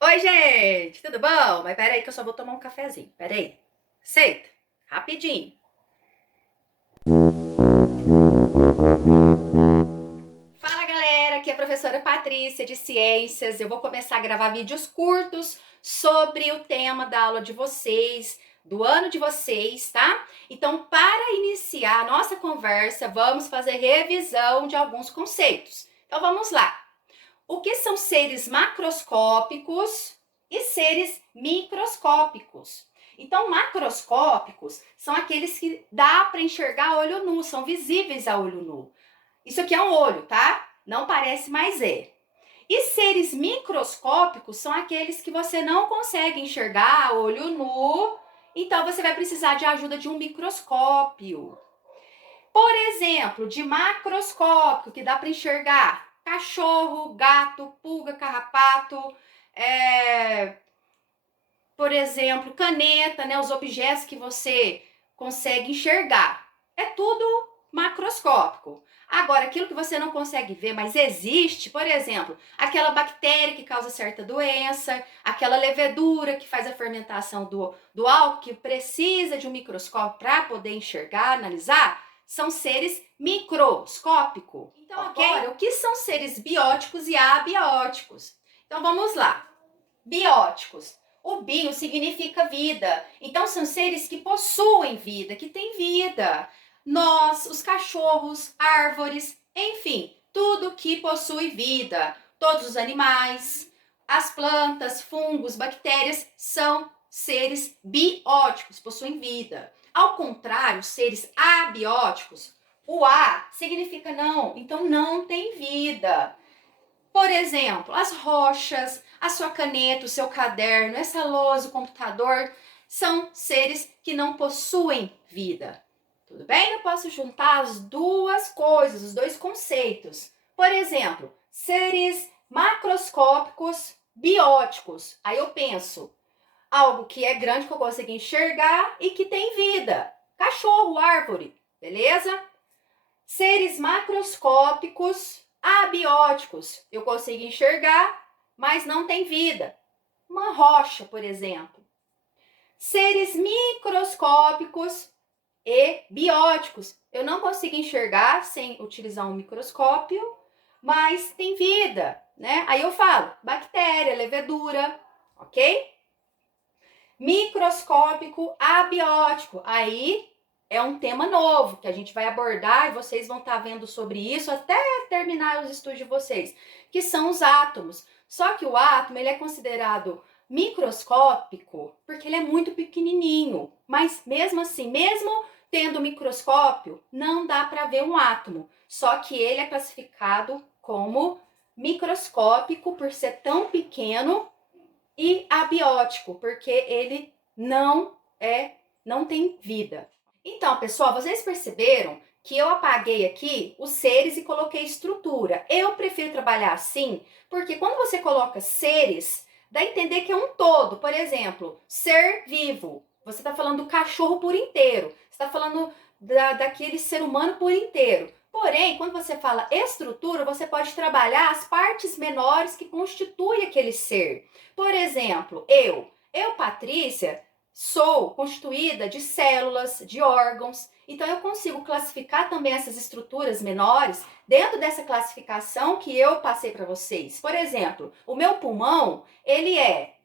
Oi, gente, tudo bom? Mas peraí que eu só vou tomar um cafezinho. Peraí. Aceita? Rapidinho. Fala, galera, aqui é a professora Patrícia de Ciências. Eu vou começar a gravar vídeos curtos sobre o tema da aula de vocês, do ano de vocês, tá? Então, para iniciar a nossa conversa, vamos fazer revisão de alguns conceitos. Então, vamos lá. O que são seres macroscópicos e seres microscópicos? Então, macroscópicos são aqueles que dá para enxergar a olho nu, são visíveis a olho nu. Isso aqui é um olho, tá? Não parece, mas é. E seres microscópicos são aqueles que você não consegue enxergar a olho nu, então você vai precisar de ajuda de um microscópio. Por exemplo, de macroscópio, que dá para enxergar cachorro, gato, pulga, carrapato, por exemplo, caneta, né? Os objetos que você consegue enxergar. É tudo macroscópico. Agora, aquilo que você não consegue ver, mas existe, por exemplo, aquela bactéria que causa certa doença, aquela levedura que faz a fermentação do álcool, que precisa de um microscópio para poder enxergar, analisar, são seres microscópicos. Então, agora, o que são seres bióticos e abióticos? Então, vamos lá. Bióticos. O bio significa vida. Então, são seres que possuem vida, que têm vida. Nós, os cachorros, árvores, enfim, tudo que possui vida. Todos os animais, as plantas, fungos, bactérias são seres bióticos, possuem vida. Ao contrário, seres abióticos, o A significa não, então não tem vida. Por exemplo, as rochas, a sua caneta, o seu caderno, essa lousa, o computador, são seres que não possuem vida. Tudo bem? Eu posso juntar as duas coisas, os dois conceitos. Por exemplo, seres macroscópicos bióticos. Aí eu penso, algo que é grande que eu consigo enxergar e que tem vida. Cachorro, árvore, beleza? Seres macroscópicos abióticos. Eu consigo enxergar, mas não tem vida. Uma rocha, por exemplo. Seres microscópicos e bióticos. Eu não consigo enxergar sem utilizar um microscópio, mas tem vida, né? Aí eu falo bactéria, levedura, ok? Microscópico abiótico. Aí é um tema novo que a gente vai abordar e vocês vão estar vendo sobre isso até terminar os estudos de vocês, que são os átomos. Só que o átomo ele é considerado microscópico porque ele é muito pequenininho, mas mesmo assim, mesmo tendo microscópio, não dá para ver um átomo. Só que ele é classificado como microscópico por ser tão pequeno e abiótico, porque ele não tem vida. Então, pessoal, vocês perceberam que eu apaguei aqui os seres e coloquei estrutura. Eu prefiro trabalhar assim, porque quando você coloca seres, dá a entender que é um todo. Por exemplo, ser vivo. Você está falando do cachorro por inteiro. Você está falando daquele ser humano por inteiro. Porém, quando você fala estrutura, você pode trabalhar as partes menores que constituem aquele ser. Por exemplo, Patrícia, sou constituída de células, de órgãos, então eu consigo classificar também essas estruturas menores dentro dessa classificação que eu passei para vocês. Por exemplo, o meu pulmão, ele é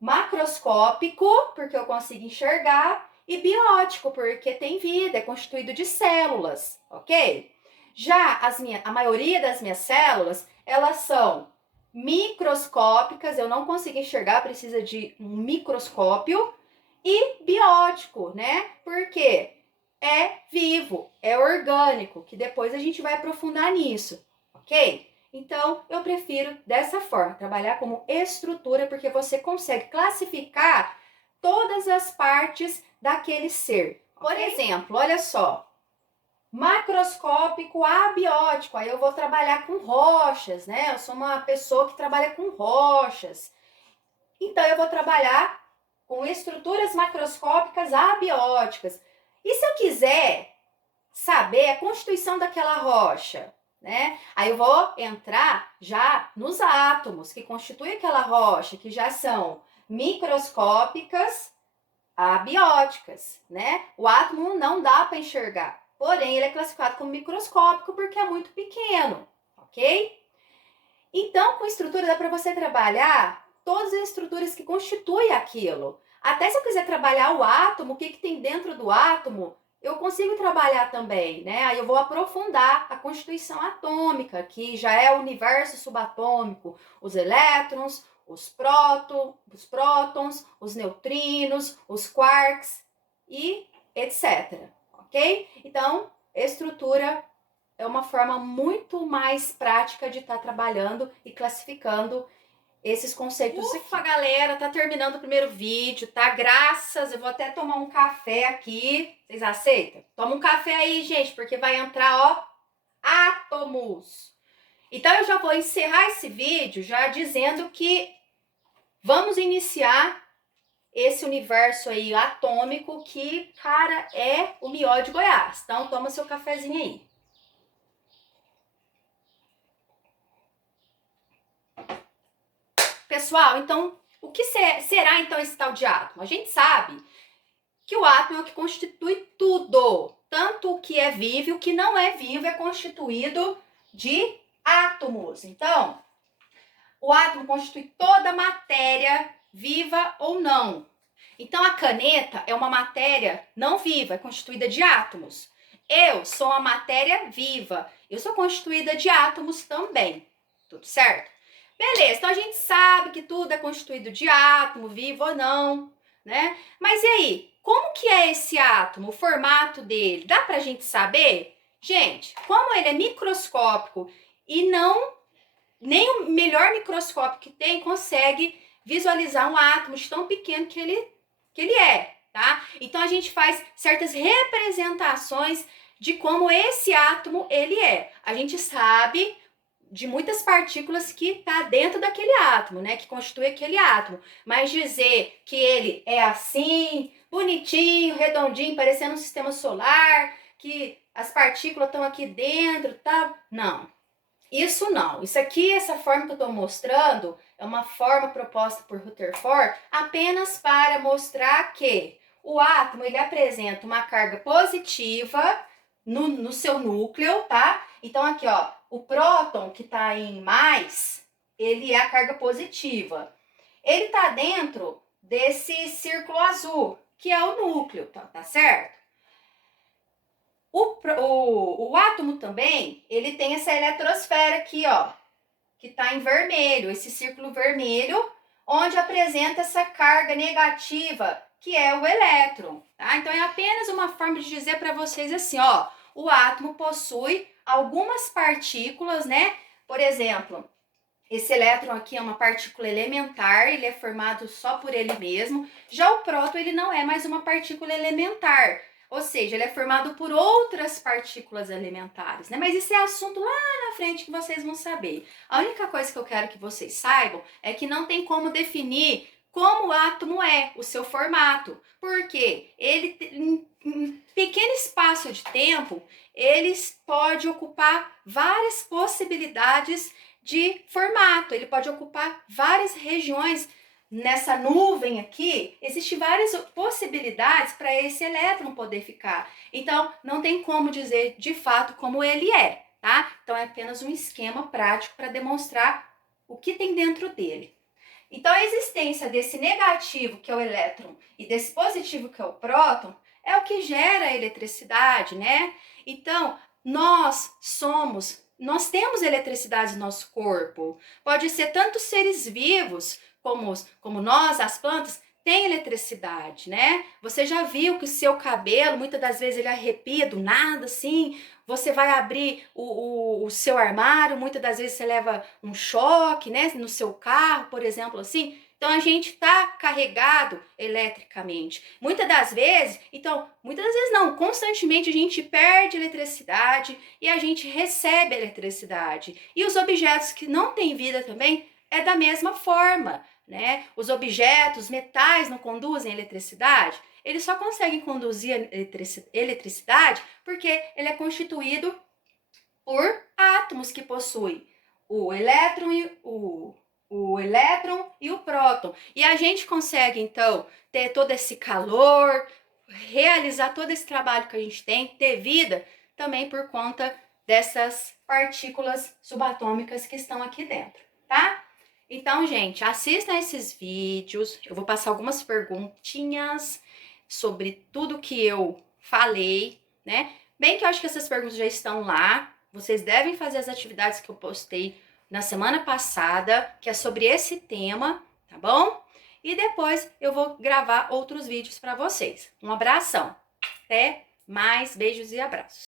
macroscópico, porque eu consigo enxergar, e biótico, porque tem vida, é constituído de células, ok? Já a maioria das minhas células, elas são microscópicas, eu não consigo enxergar, precisa de um microscópio, e biótico, né? Porque é vivo, é orgânico, que depois a gente vai aprofundar nisso, ok? Então, eu prefiro dessa forma, trabalhar como estrutura, porque você consegue classificar todas as partes daquele ser. Por exemplo, olha só, macroscópico abiótico, aí eu vou trabalhar com rochas, né? Eu sou uma pessoa que trabalha com rochas. Então, eu vou trabalhar com estruturas macroscópicas abióticas. E se eu quiser saber a constituição daquela rocha? né? Aí eu vou entrar já nos átomos que constituem aquela rocha, que já são microscópicas, abióticas, né? O átomo não dá para enxergar, porém ele é classificado como microscópico porque é muito pequeno, ok? Então, com estrutura dá para você trabalhar todas as estruturas que constituem aquilo. Até se eu quiser trabalhar o átomo, o que tem dentro do átomo, eu consigo trabalhar também, né? Aí eu vou aprofundar a constituição atômica, que já é o universo subatômico, os elétrons, os prótons, os neutrinos, os quarks e etc. Ok? Então, estrutura é uma forma muito mais prática de estar trabalhando e classificando esses conceitos. Ufa, aqui. Galera, tá terminando o primeiro vídeo, tá? Graças, eu vou até tomar um café aqui. Vocês aceitam? Toma um café aí, gente, porque vai entrar, ó, átomos. Então, eu já vou encerrar esse vídeo já dizendo que vamos iniciar esse universo aí atômico que, cara, é o miolo de Goiás. Então, toma seu cafezinho aí. Pessoal, então, o que será então esse tal de átomo? A gente sabe que o átomo é o que constitui tudo. Tanto o que é vivo e o que não é vivo é constituído de átomos. Então, o átomo constitui toda a matéria, viva ou não. Então, a caneta é uma matéria não viva, é constituída de átomos. Eu sou uma matéria viva, eu sou constituída de átomos também. Tudo certo? Beleza, então a gente sabe que tudo é constituído de átomo, vivo ou não, né? Mas e aí, como que é esse átomo, o formato dele? Dá pra gente saber? Gente, como ele é microscópico e nem o melhor microscópio que tem consegue visualizar um átomo de tão pequeno que ele é, tá? Então a gente faz certas representações de como esse átomo ele é. A gente sabe de muitas partículas que está dentro daquele átomo, né? Que constitui aquele átomo. Mas dizer que ele é assim, bonitinho, redondinho, parecendo um sistema solar, que as partículas estão aqui dentro, tá? Não. Isso não. Isso aqui, essa forma que eu estou mostrando, é uma forma proposta por Rutherford apenas para mostrar que o átomo ele apresenta uma carga positiva no seu núcleo, tá? Então, aqui, ó, o próton que está em mais, ele é a carga positiva. Ele está dentro desse círculo azul, que é o núcleo, tá certo? O átomo também, ele tem essa eletrosfera aqui, ó, que está em vermelho, esse círculo vermelho, onde apresenta essa carga negativa, que é o elétron, tá? Então, é apenas uma forma de dizer para vocês assim, ó, o átomo possui algumas partículas, né? Por exemplo, esse elétron aqui é uma partícula elementar, ele é formado só por ele mesmo. Já o próton, ele não é mais uma partícula elementar, ou seja, ele é formado por outras partículas elementares, né? Mas isso é assunto lá na frente que vocês vão saber. A única coisa que eu quero que vocês saibam é que não tem como definir como o átomo é, o seu formato, porque ele, em pequeno espaço de tempo, eles pode ocupar várias possibilidades de formato, ele pode ocupar várias regiões. Nessa nuvem aqui, existem várias possibilidades para esse elétron poder ficar. Então, não tem como dizer de fato como ele é, tá? Então, é apenas um esquema prático para demonstrar o que tem dentro dele. Então, a existência desse negativo, que é o elétron, e desse positivo, que é o próton, é o que gera a eletricidade, né? Então, nós temos eletricidade no nosso corpo. Pode ser tanto seres vivos como nós, as plantas, tem eletricidade, né? Você já viu que o seu cabelo, muitas das vezes, ele arrepia do nada, assim. Você vai abrir o seu armário, muitas das vezes você leva um choque, né? No seu carro, por exemplo, assim. Então, a gente está carregado eletricamente. Muitas das vezes não, constantemente a gente perde eletricidade e a gente recebe eletricidade. E os objetos que não têm vida também é da mesma forma, né? Os objetos, metais não conduzem eletricidade, eles só conseguem conduzir eletricidade porque ele é constituído por átomos que possuem o elétron e o próton. E a gente consegue, então, ter todo esse calor, realizar todo esse trabalho que a gente tem, ter vida, também por conta dessas partículas subatômicas que estão aqui dentro, tá? Então, gente, assistam esses vídeos. Eu vou passar algumas perguntinhas sobre tudo que eu falei, né? Bem que eu acho que essas perguntas já estão lá. Vocês devem fazer as atividades que eu postei na semana passada, que é sobre esse tema, tá bom? E depois eu vou gravar outros vídeos para vocês. Um abração. Até mais, beijos e abraços.